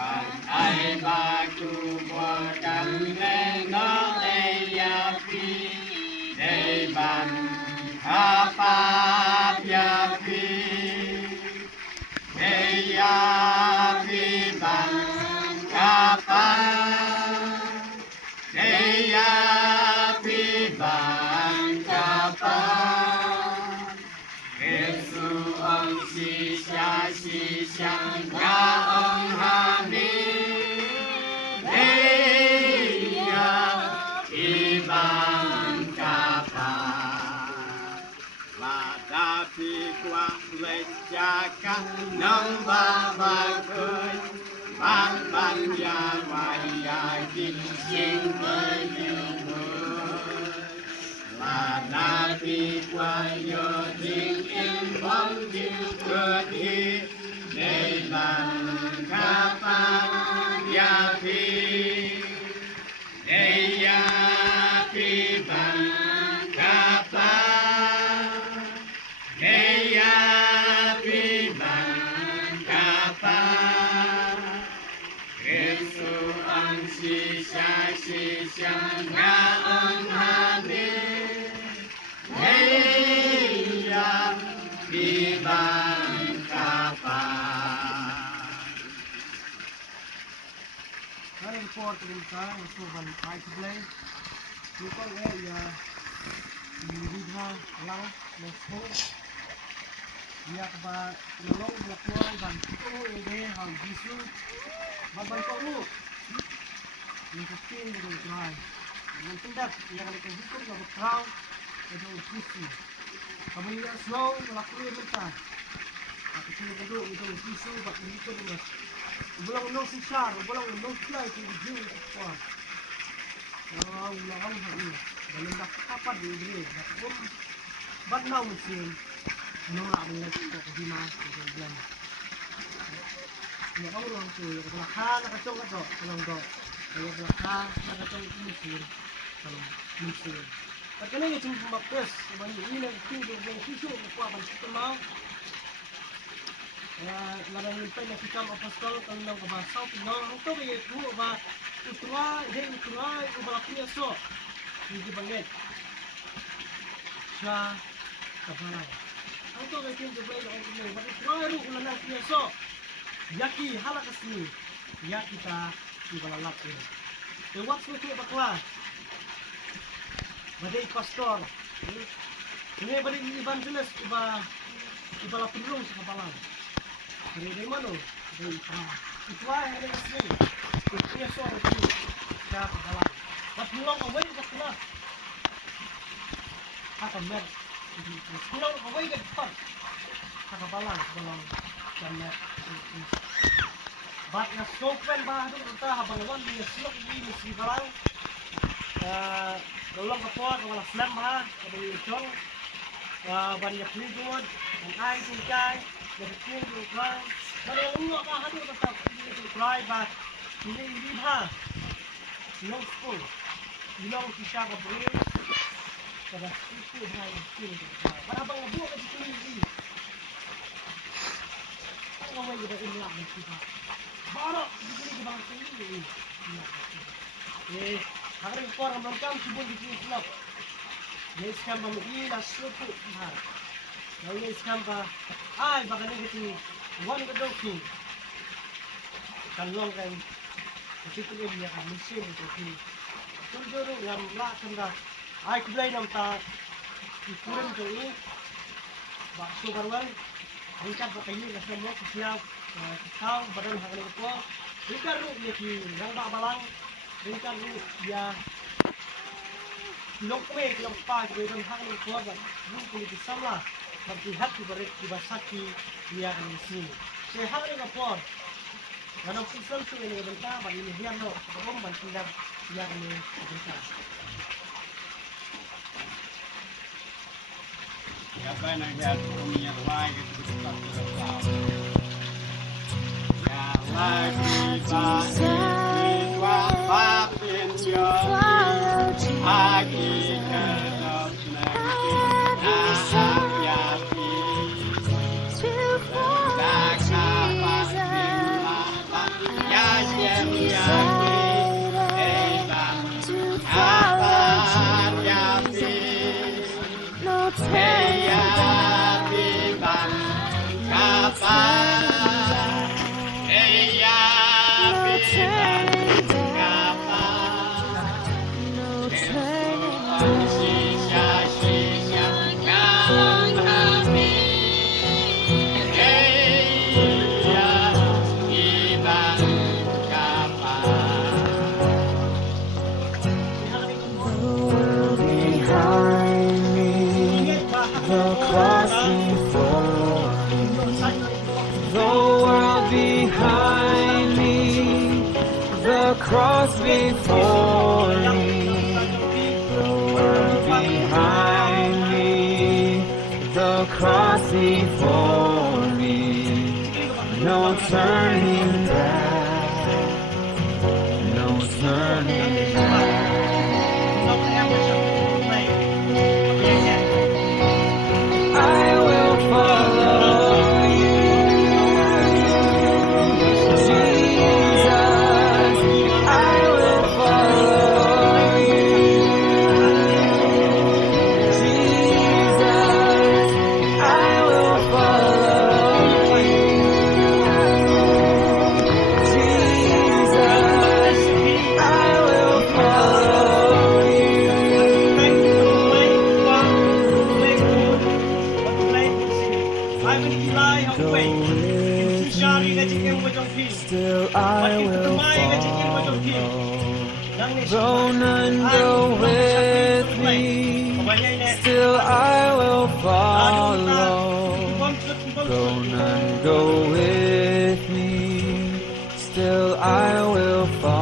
ai ba tu bo kan le no e ya pi dei ban ha pa ya pi dei ya pi ban ka pa dei ya pi ban ka pa Yesu ông si xa nga ông ha ni Eya ibang kapa Ladapi quang lejaka nang babagoy Ban ban ya waya kinh sinh với nhiều người Ladapi quang yo ding in bóng ding cơ thi Để làm kapa ya pi Eya pi ban kapa Eya pi ban kapa Yesu ang si nga ang habi Eya pi ban kapa Very important ka so balik to play. Local area Lidha lang lesbo. Yak ba nolong lakuan dan itu ide hal bisu. Babal ko mo. Yung kapin ng drive. Ang tindak yang ada hukum ng traw ito bisu. Kamila slow lakuan kita. At ito ito bisu bak dito mas. Ulang unong si Shar, ulang unong sila ito yung gym ko. Ulang hali. Dalam dak kapad di dre. Dapat bad now mesin. Ano nga ang light ko kasi mas ko plan. Ya kau ulang tu, ya belakang nakacong ato, ulang do. Ya belakang nakacong mesin. Kalau mesin. Pagkana yung ting mapes, bani ini ting yung sisu ko ban sa mau. Larang pa na sikam apostol kang nang kabasaw pinong ang to kay mo ba utuwa ubala kuya so hindi banget siya kapala ang to kay tin dubai ang kuya ba utuwa ulan ang kuya so yaki halakas ni yaki ta ibalalap ni the what's with you bakla badai pastor ini badai evangelist ibala pinong sa kapalan Dari mana? Dari itu aja ada di sini. Itu ya soal itu. Siapa kalah? Pas pulang away pas pulang. Apa mer? Pulang away ke depan. Apa balang pulang jamnya. Batnya sopen bah tu kita habang wan dia slok ini mesti balang. Ulang kapor wala slam bah dari jong. Banyak plijud, ang ay tungkay. Jadi kau berubah, kalau orang tak ada tetap berubah, but ini ha, long school, long kisah kebetulan, pada itu hai school berubah. Pada bang abu ada school ini, orang awak juga ini lah mesti ha. Baru di bang ini. Hari ini orang macam sebut di sini slot. Ini sekarang begini lah suatu ha. Lalu sekarang ay baka negative one ka daw king kalong kay kasi tuloy niya ka minsin ito king tuloy ngam la kanda ay kublay nam ta ikuran ko eh bakso barwal ringkat ba kayo kasi mo siya tao badan hakali ko ringkat ro niya ki nang babalang ringkat ro ya long pa ko nang hakali ko ba nung kulit samla Pagkihat dibasaki dia di sini. Saya hari kapor. Kalau sistem tu ini bentar, bagi ini dia no, kalau bantu dia ini bentar. Siapa yang lihat punya lagi itu tak Ya lagi balik wapapin yo lagi kedok Ya Cross before me, the world behind me, the cross before me, no turning back, no turning back. I will follow you, Jesus. I will follow you, Jesus. I will follow you, Jesus. I will follow you. Still I will follow. Though none go with me, still I will follow. Though none go with me, still I will follow.